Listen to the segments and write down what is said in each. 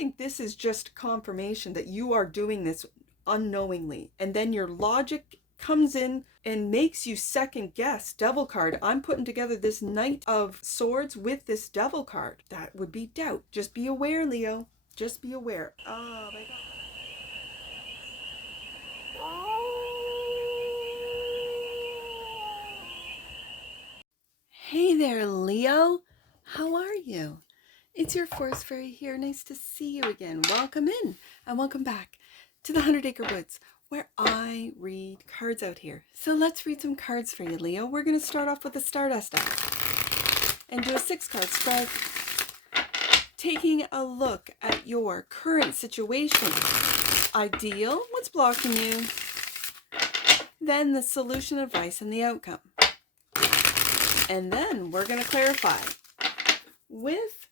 think this is just confirmation that you are doing this unknowingly, and then your logic comes in and makes you second guess. Devil card. I'm putting together this Knight of Swords with this Devil card. That would be doubt. Just be aware, Leo. Just be aware. Oh my God. Hey there, Leo. How are you? It's your Forest Fairy here. Nice to see you again. Welcome in and welcome back to the 100 Acre Woods, where I read cards out here. So let's read some cards for you, Leo. We're going to start off with the Stardust deck and do a 6-card spread, taking a look at your current situation. Ideal, what's blocking you? Then the solution, advice, and the outcome. And then we're going to clarify with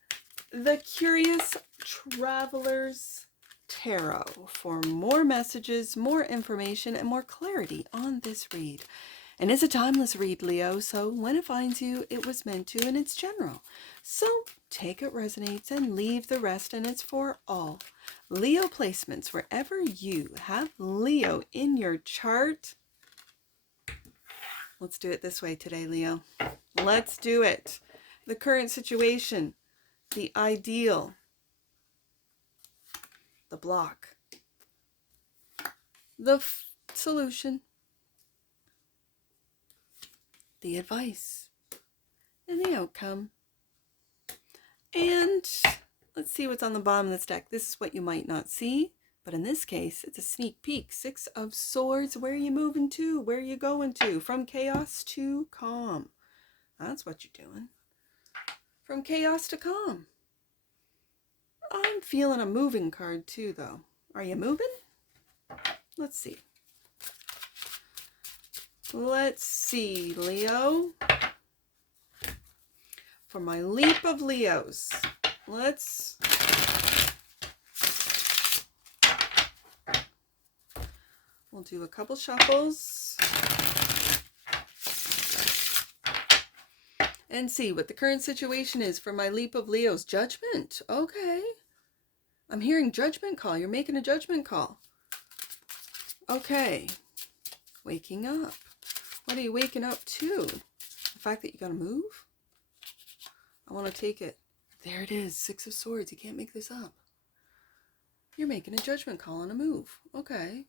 the Curious Traveler's Tarot for more messages, more information, and more clarity on this read. And it's a timeless read, Leo, so when it finds you, it was meant to, and it's general. So take it resonates and leave the rest, and it's for all. Leo placements, wherever you have Leo in your chart. Let's do it this way today, Leo. Let's do it. The current situation, the ideal, the block, the solution, the advice, and the outcome. And let's see what's on the bottom of this deck. This is what you might not see, but in this case, it's a sneak peek. 6 of Swords. Where are you moving to? Where are you going to? From chaos to calm. That's what you're doing. From chaos to calm. I'm feeling a moving card too, though. Are you moving? Let's see. Let's see, Leo. For my leap of Leos, we'll do a couple shuffles and see what the current situation is for my leap of Leos. Judgment. Okay. I'm hearing judgment call. You're making a judgment call. Okay. Waking up. What are you waking up to? The fact that you gotta move? I want to take it. There it is. 6 of Swords. You can't make this up. You're making a judgment call on a move. Okay.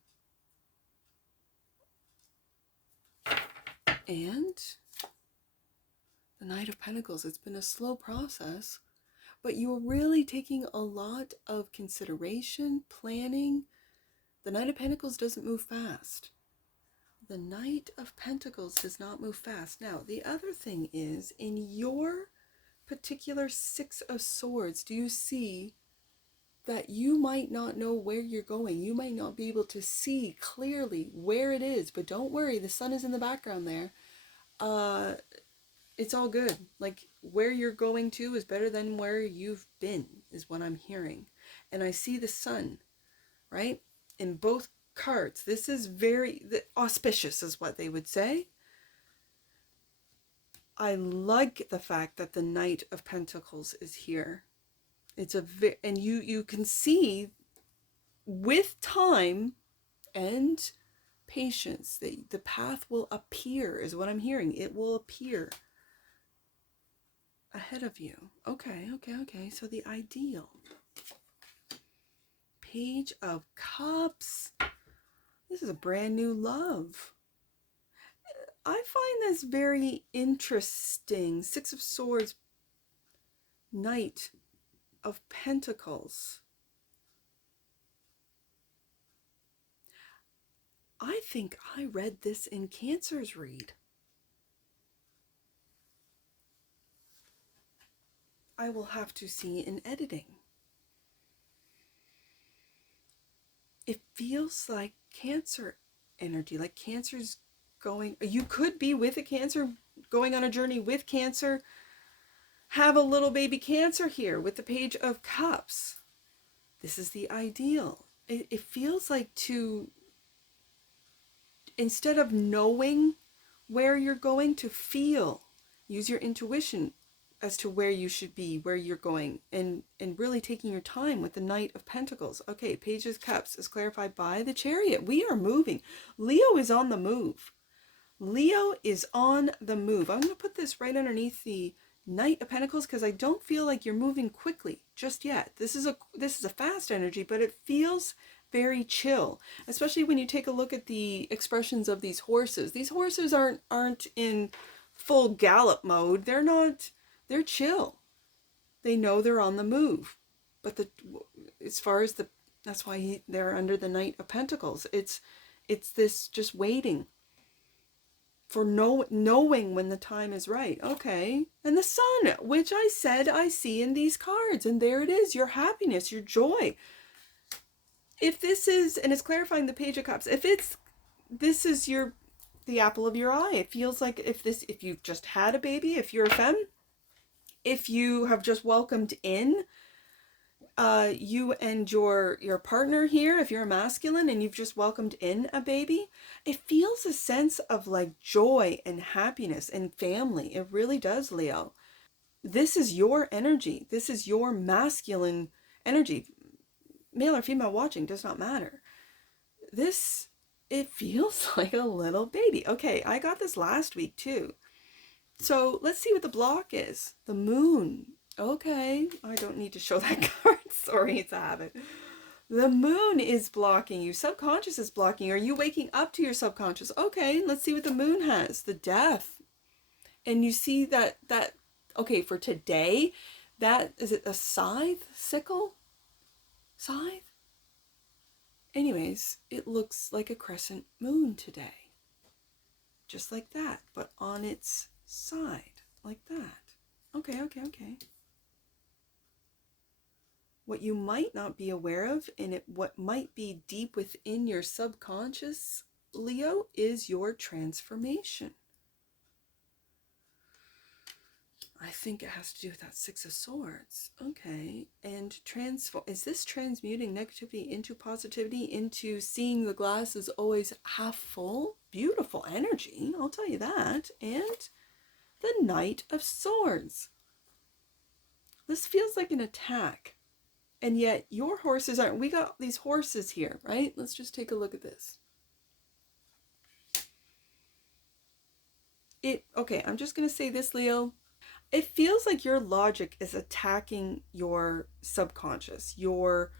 And the Knight of Pentacles. It's been a slow process, but you're really taking a lot of consideration, planning. The Knight of Pentacles doesn't move fast. The Knight of Pentacles does not move fast. Now, the other thing is, in your particular 6 of Swords, do you see that you might not know where you're going? You might not be able to see clearly where it is, but don't worry, the sun is in the background there. It's all good. Like, where you're going to is better than where you've been, is what I'm hearing. And I see the sun, right? In both cards. This is very auspicious, is what they would say. I like the fact that the Knight of Pentacles is here. It's and you can see with time and patience that the path will appear, is what I'm hearing. It will appear ahead of you. Okay. So the ideal. Page of Cups. This is a brand new love. I find this very interesting. 6 of Swords, Knight of Pentacles. I think I read this in Cancer's read. I will have to see in editing. It feels like Cancer energy, like Cancer's going, you could be with a Cancer, going on a journey with Cancer, have a little baby Cancer here with the Page of Cups. This is the ideal. It feels like instead of knowing where you're going, to feel, use your intuition, as to where you should be, where you're going, and really taking your time with the Knight of Pentacles. Okay, Page of Cups is clarified by the Chariot. We are moving. Leo is on the move. Leo is on the move. I'm going to put this right underneath the Knight of Pentacles because I don't feel like you're moving quickly just yet. This is a fast energy, but it feels very chill, especially when you take a look at the expressions of these horses. These horses aren't in full gallop mode. They're chill. They know they're on the move. But as far as that's why they're under the Knight of Pentacles. It's this just waiting for knowing when the time is right. Okay. And the Sun, which I said I see in these cards, and there it is, your happiness, your joy. If this is, and it's clarifying the Page of Cups, this is the apple of your eye. It feels like if you've just had a baby, if you're a femme, if you have just welcomed in you and your partner here, if you're a masculine and you've just welcomed in a baby, it feels a sense of like joy and happiness and family. It really does, Leo. This is your energy. This is your masculine energy. Male or female watching does not matter. It feels like a little baby. Okay, I got this last week too. So let's see what the block is. The Moon. Okay, I don't need to show that card. Sorry, it's a habit. The Moon is blocking you. Subconscious is blocking you. Are you waking up to your subconscious? Okay, let's see what the Moon has. The Death. And you see that okay, for today, is it a scythe? Sickle? Scythe? Anyways, it looks like a crescent moon today. Just like that, but on its side, like that. Okay. What you might not be aware of, and what might be deep within your subconscious, Leo, is your transformation. I think it has to do with that Six of Swords. Okay. And is this transmuting negativity into positivity, into seeing the glass as always half full? Beautiful energy, I'll tell you that. And the Knight of Swords. This feels like an attack. And yet your horses aren't. We got these horses here, right? Let's just take a look at this. Okay, I'm just going to say this, Leo. It feels like your logic is attacking your subconscious. Your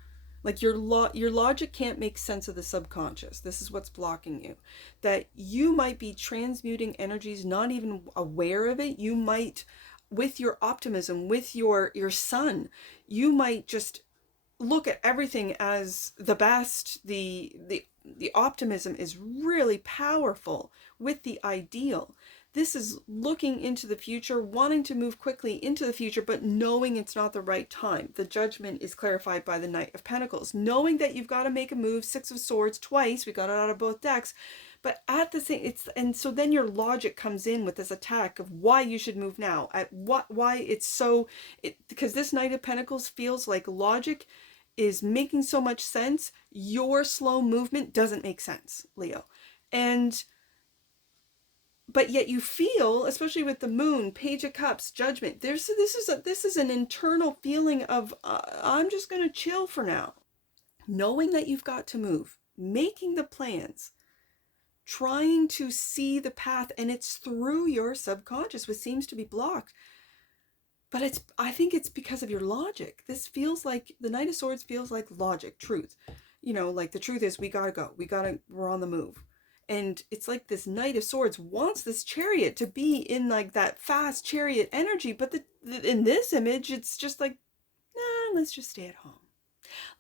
logic can't make sense of the subconscious. This is what's blocking you. That you might be transmuting energies, not even aware of it. You might, with your optimism, with your sun, you might just look at everything as the best. The optimism is really powerful with the ideal. This is looking into the future, wanting to move quickly into the future, but knowing it's not the right time. The Judgment is clarified by the Knight of Pentacles. Knowing that you've got to make a move, Six of Swords twice, we got it out of both decks, but at the same, and so then your logic comes in with this attack of why you should move now, why it's so, because this Knight of Pentacles feels like logic is making so much sense. Your slow movement doesn't make sense, Leo. But yet you feel, especially with the Moon, Page of Cups, Judgment, this is an internal feeling of I'm just going to chill for now. Knowing that you've got to move, making the plans, trying to see the path, and it's through your subconscious, which seems to be blocked. But I think it's because of your logic. This feels like, the Knight of Swords feels like logic, truth. You know, like the truth is we gotta go. We're on the move. And it's like this Knight of Swords wants this Chariot to be in like that fast Chariot energy. But in this image, it's just like, nah, let's just stay at home.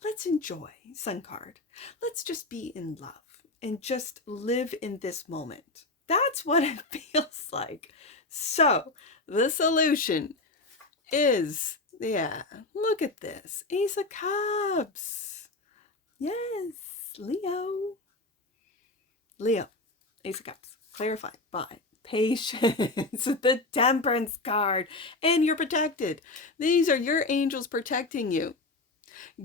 Let's enjoy, Sun card. Let's just be in love and just live in this moment. That's what it feels like. So the solution is, look at this. Ace of Cups. Yes, Leo, Ace of Cups, clarified by patience, the Temperance card, and you're protected. These are your angels protecting you,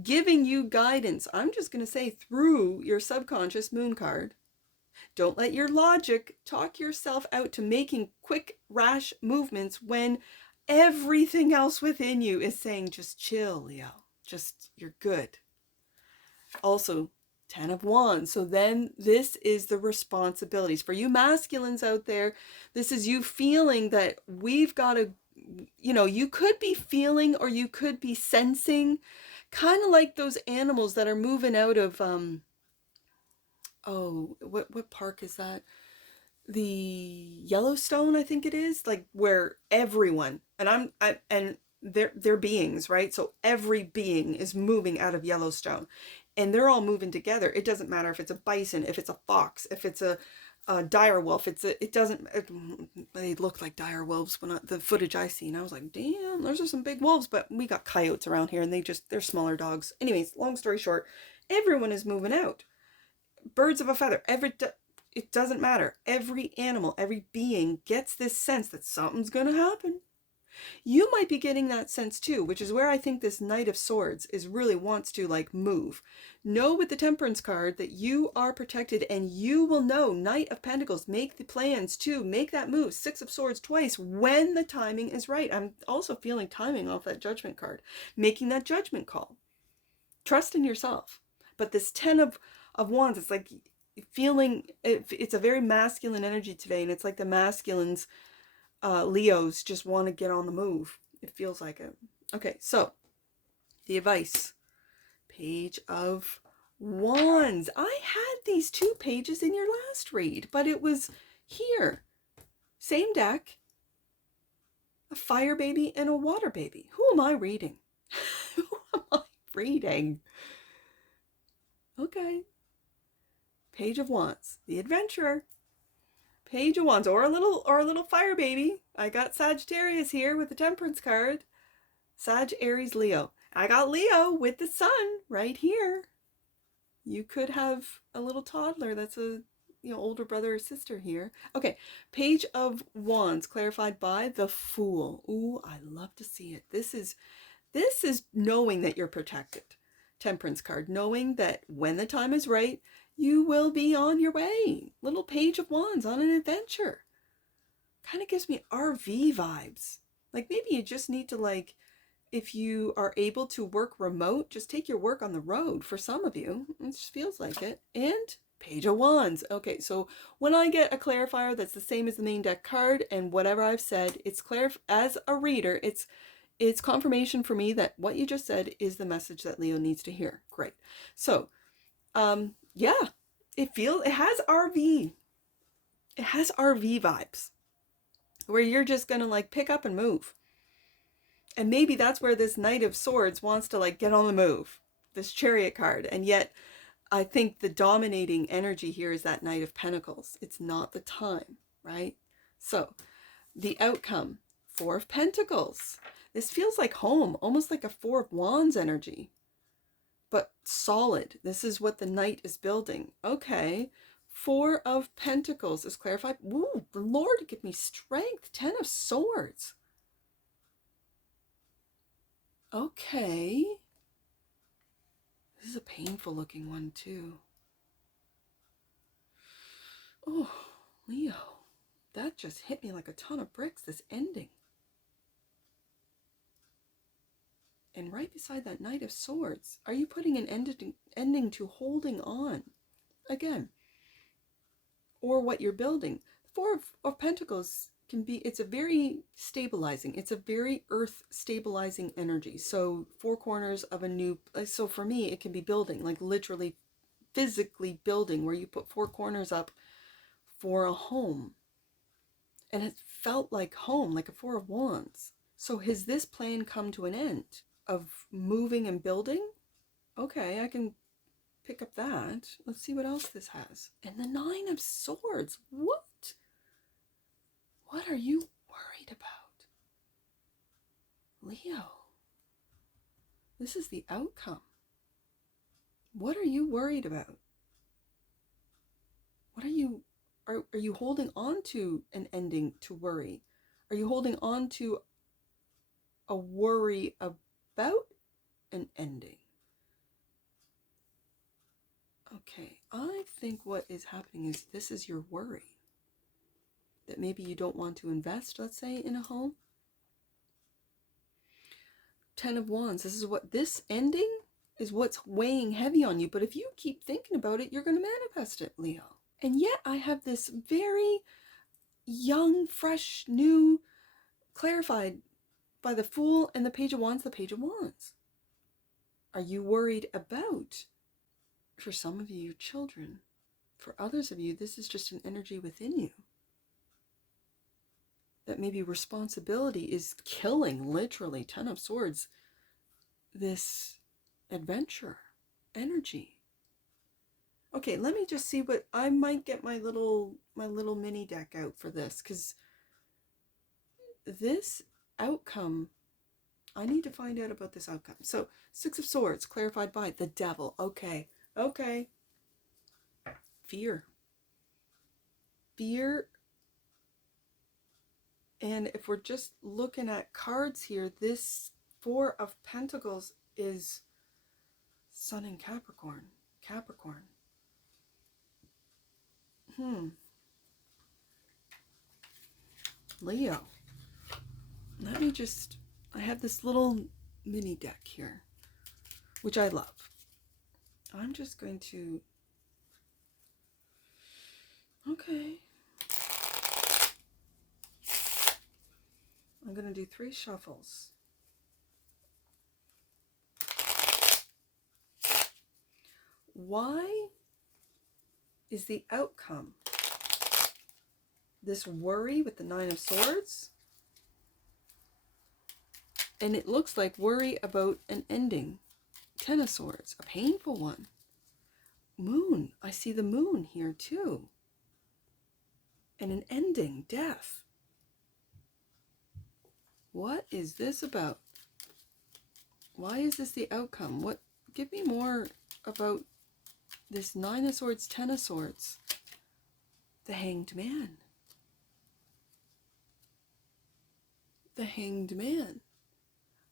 giving you guidance. I'm just going to say through your subconscious, Moon card. Don't let your logic talk yourself out to making quick, rash movements when everything else within you is saying, just chill, Leo. Just, you're good. Also, 10 of Wands. So then this is the responsibilities. For you masculines out there, this is you feeling that we've got to, you could be feeling or you could be sensing, kind of like those animals that are moving out of, what park is that? The Yellowstone, I think it is, like where everyone, and they're beings, right? So every being is moving out of Yellowstone, and they're all moving together. It doesn't matter if it's a bison, if it's a fox, if it's a dire wolf. They look like dire wolves when the footage I seen. I was like, damn, those are some big wolves. But we got coyotes around here, and they're smaller dogs. Anyways, long story short, everyone is moving out. Birds of a feather. It doesn't matter. Every animal, every being gets this sense that something's going to happen. You might be getting that sense too, which is where I think this Knight of Swords really wants to move. Know with the Temperance card that you are protected, and you will know. Knight of Pentacles, make the plans to make that move. Six of Swords twice when the timing is right. I'm also feeling timing off that Judgment card. Making that judgment call. Trust in yourself. But this 10 of Wands, it's like feeling, it's a very masculine energy today, and it's like the masculines, Leos, just want to get on the move. It feels like it. Okay, so the advice. Page of Wands. I had these 2 pages in your last read, but it was here. Same deck. A fire baby and a water baby. Who am I reading? Who am I reading? Okay. Page of Wands, the adventurer. Page of Wands, or a little fire baby. I got Sagittarius here with the Temperance card. Sag, Aries, Leo. I got Leo with the sun right here. You could have a little toddler that's a older brother or sister here. Okay, Page of Wands clarified by the Fool. Ooh, I love to see it. This is knowing that you're protected. Temperance card, knowing that when the time is right, you will be on your way. Little Page of Wands on an adventure. Kind of gives me RV vibes. Like maybe you just need to if you are able to work remote, just take your work on the road. For some of you, it just feels like it. And Page of Wands. Okay, so when I get a clarifier that's the same as the main deck card, and whatever I've said, it's clear as a reader, it's confirmation for me that what you just said is the message that Leo needs to hear. Great. So, yeah, it has RV. It has RV vibes where you're just going to pick up and move. And maybe that's where this Knight of Swords wants to get on the move. This Chariot card. And yet I think the dominating energy here is that Knight of Pentacles. It's not the time, right? So the outcome, 4 of Pentacles. This feels like home, almost like a 4 of Wands energy, but solid. This is what the Knight is building. Okay, 4 of Pentacles is clarified. Ooh, Lord, give me strength. 10 of Swords. Okay. This is a painful looking one too. Oh, Leo, that just hit me like a ton of bricks, this ending. And right beside that Knight of Swords, are you putting an ending to holding on? Again, or what you're building. 4 of Pentacles it's a very stabilizing, it's a very earth stabilizing energy. So 4 corners of a new, so for me, it can be building, literally physically building, where you put 4 corners up for a home. And it felt like home, like a 4 of Wands. So has this plan come to an end of moving and building? Okay, I can pick up that. Let's see what else this has. And the 9 of Swords. What? What are you worried about? Leo, this is the outcome. What are you worried about? What are you holding on to an ending to worry? Are you holding on to a worry about an ending? Okay, I think what is happening is this is your worry. That maybe you don't want to invest, let's say, in a home. Ten of Wands. This is what this ending is, what's weighing heavy on you. But if you keep thinking about it, you're going to manifest it, Leo. And yet I have this very young, fresh, new, clarified by the Fool and the Page of Wands, the Page of Wands. Are you worried about, for some of you, your children? For others of you, this is just an energy within you. That maybe responsibility is killing, literally, Ten of Swords, this adventure energy. Okay, let me just see what, I might get my little mini deck out for this, because this outcome, I need to find out about this outcome. So, Six of Swords, clarified by the Devil. Okay. Fear. And if we're just looking at cards here, this Four of Pentacles is Sun in Capricorn. Leo. Let me just, I have this little mini deck here, which I love. I'm just going to, okay. I'm going to do 3 shuffles. Why is the outcome this worry with the Nine of Swords? And it looks like worry about an ending. Ten of Swords, a painful one. Moon, I see the moon here too. And an ending, death. What is this about? Why is this the outcome? What? Give me more about this Nine of Swords, Ten of Swords. The Hanged Man. The Hanged Man.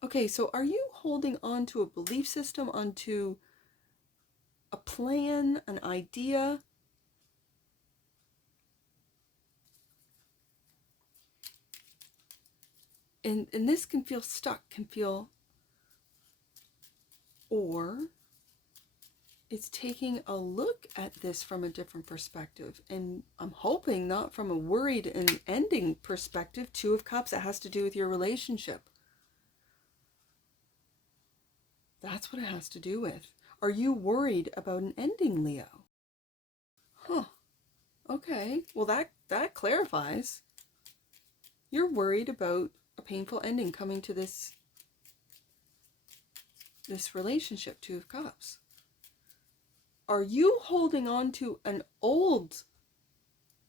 Okay, so are you holding on to a belief system, onto a plan, an idea? And this can feel stuck, or it's taking a look at this from a different perspective. And I'm hoping not from a worried and ending perspective. Two of Cups, it has to do with your relationship. That's what it has to do with. Are you worried about an ending, Leo? Huh. Okay. Well, that clarifies. You're worried about a painful ending coming to this relationship, Two of Cups. Are you holding on to an old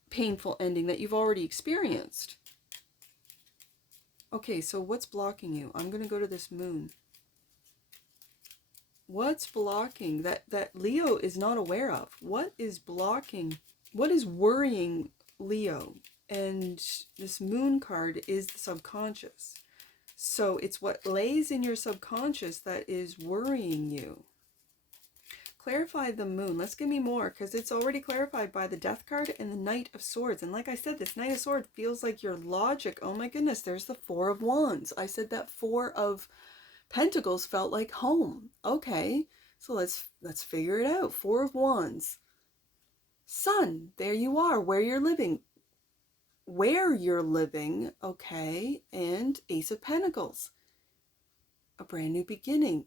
painful ending that you've already experienced? Okay, so what's blocking you? I'm going to go to this moon. What's blocking that Leo is not aware of? What is blocking? What is worrying Leo? And this moon card is the subconscious. So it's what lays in your subconscious that is worrying you. Clarify the moon. Let's give me more, because it's already clarified by the Death card and the Knight of Swords. And like I said, this Knight of Swords feels like your logic. Oh my goodness, there's the Four of Wands. I said that Four of Pentacles felt like home. Okay, so let's figure it out. Four of Wands. Sun, there you are, where you're living. Okay, and Ace of Pentacles. A brand new beginning.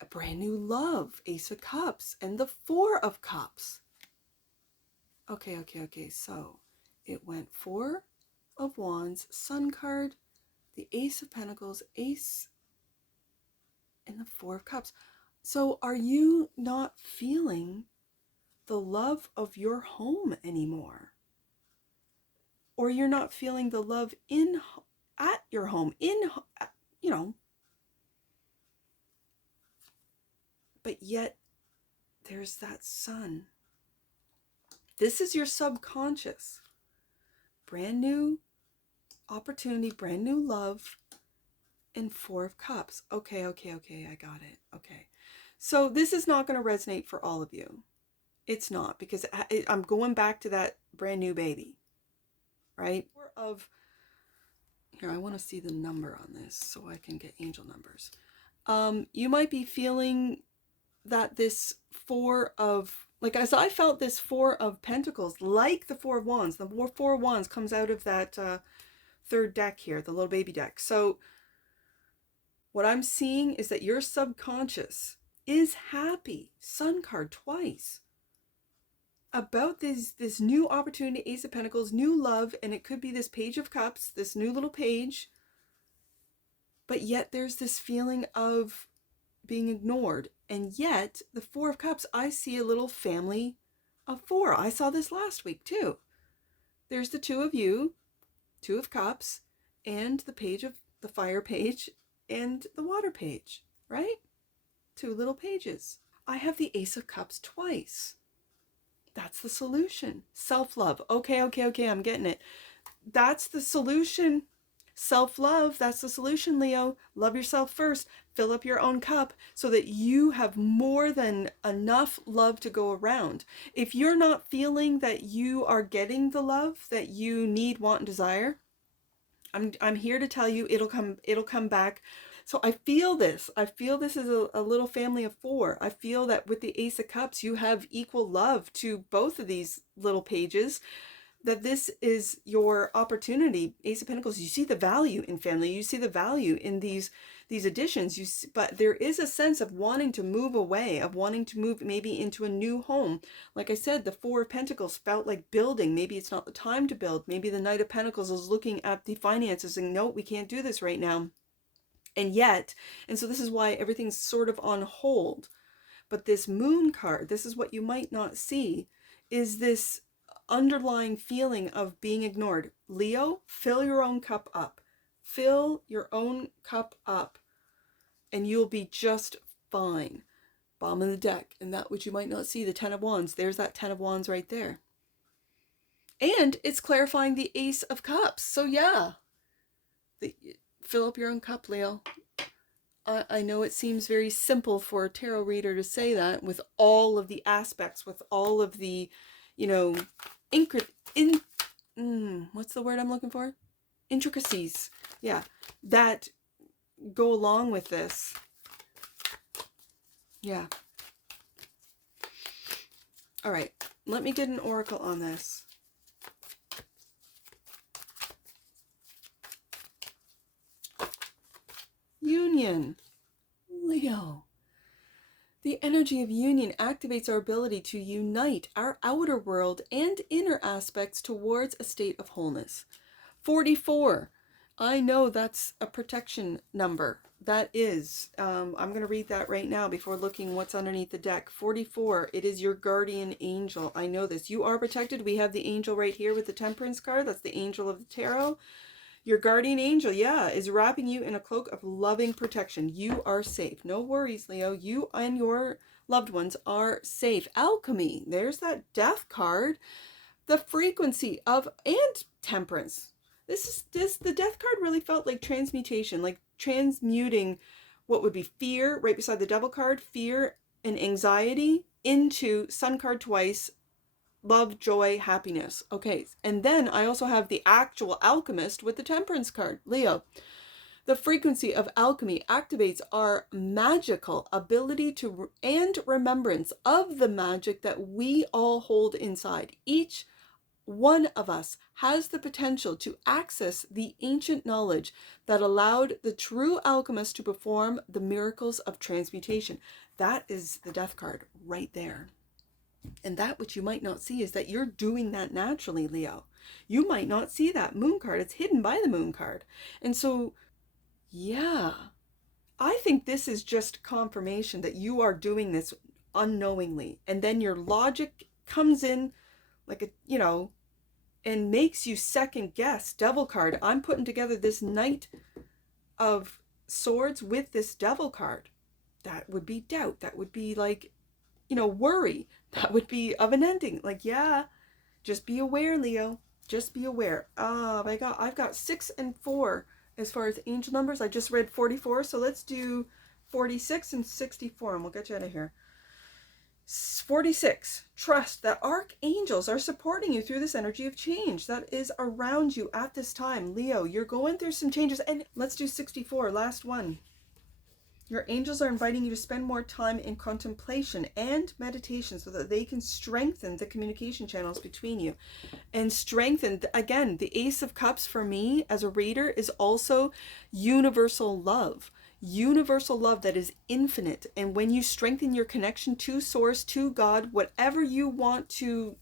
A brand new love. Ace of Cups and the Four of Cups. Okay, so it went Four of Wands, Sun card, the Ace of Pentacles, Ace, and the Four of Cups. So are you not feeling the love of your home anymore? Or you're not feeling the love at your home, but yet there's that sun. This is your subconscious. Brand new opportunity, brand new love, and Four of Cups. Okay, I got it. Okay. So this is not going to resonate for all of you. It's not, because I'm going back to that brand new baby, right? Of Here, I want to see the number on this so I can get angel numbers. You might be feeling that this Four of, like as I felt this Four of Pentacles, like the Four of Wands. The Four of Wands comes out of that third deck here, the little baby deck. So what I'm seeing is that your subconscious is happy, Sun card twice, about this new opportunity, Ace of Pentacles, new love, and it could be this Page of Cups, this new little page, but yet there's this feeling of being ignored. And yet the Four of Cups, I see a little family of four. I saw this last week too. There's the two of you, Two of Cups, and the page of the fire page and the water page, right? Two little pages. I have the Ace of Cups twice. That's the solution. Self-love. Okay, I'm getting it. That's the solution. Self-love, that's the solution, Leo. Love yourself first. Fill up your own cup so that you have more than enough love to go around. If you're not feeling that you are getting the love that you need, want, and desire, I'm here to tell you it'll come back. So I feel this. I feel this is a little family of four. I feel that with the Ace of Cups, you have equal love to both of these little pages, that this is your opportunity. Ace of Pentacles, you see the value in family. You see the value in these additions. But there is a sense of wanting to move away, of wanting to move maybe into a new home. Like I said, the Four of Pentacles felt like building. Maybe it's not the time to build. Maybe the Knight of Pentacles is looking at the finances and no, we can't do this right now. And so this is why everything's sort of on hold. But this Moon card, this is what you might not see, is this underlying feeling of being ignored. Leo, fill your own cup up. Fill your own cup up and you'll be just fine. Bottom of the deck. And that which you might not see, the Ten of Wands. There's that Ten of Wands right there. And it's clarifying the Ace of Cups. So yeah, fill up your own cup, Leo. I know it seems very simple for a tarot reader to say that with all of the aspects, with all of the, what's the word I'm looking for? Intricacies. Yeah, that go along with this. Yeah. All right, let me get an oracle on this. Union. Leo. The energy of union activates our ability to unite our outer world and inner aspects towards a state of wholeness. 44. I know that's a protection number. That is. I'm going to read that right now before looking what's underneath the deck. 44. It is your guardian angel. I know this. You are protected. We have the angel right here with the Temperance card. That's the angel of the tarot. Your guardian angel, yeah, is wrapping you in a cloak of loving protection. You are safe. No worries, Leo. You and your loved ones are safe. Alchemy, there's that Death card. The frequency of, and Temperance. The Death card really felt like transmutation, like transmuting what would be fear, right beside the Devil card, fear and anxiety, into Sun card twice, love, joy, happiness. Okay, and then I also have the actual Alchemist with the Temperance card. Leo, the frequency of alchemy activates our magical ability to and remembrance of the magic that we all hold inside. Each one of us has the potential to access the ancient knowledge that allowed the true alchemist to perform the miracles of transmutation. That is the Death card right there. And that which you might not see is that you're doing that naturally, Leo. You might not see that Moon card. It's hidden by the Moon card. And so, yeah, I think this is just confirmation that you are doing this unknowingly. And then your logic comes in like and makes you second guess. Devil card. I'm putting together this Knight of Swords with this Devil card. That would be doubt. That would be like, worry. That would be of an ending. Like, yeah, just be aware, Leo. Just be aware. I've got 6 and 4 as far as angel numbers. I just read 44, so let's do 46 and 64, and we'll get you out of here. 46, trust that archangels are supporting you through this energy of change that is around you at this time. Leo, you're going through some changes. And let's do 64, last one. Your angels are inviting you to spend more time in contemplation and meditation so that they can strengthen the communication channels between you and strengthen. Again, the Ace of Cups for me as a reader is also universal love. Universal love that is infinite. And when you strengthen your connection to source, to God, whatever you want to,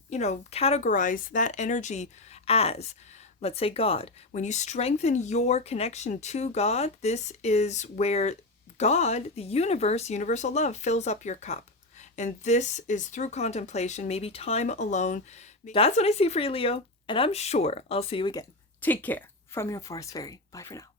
categorize that energy as, let's say God, when you strengthen your connection to God, this is where God, the universe, universal love fills up your cup. And this is through contemplation, maybe time alone. That's what I see for you, Leo. And I'm sure I'll see you again. Take care. From your Forest Fairy. Bye for now.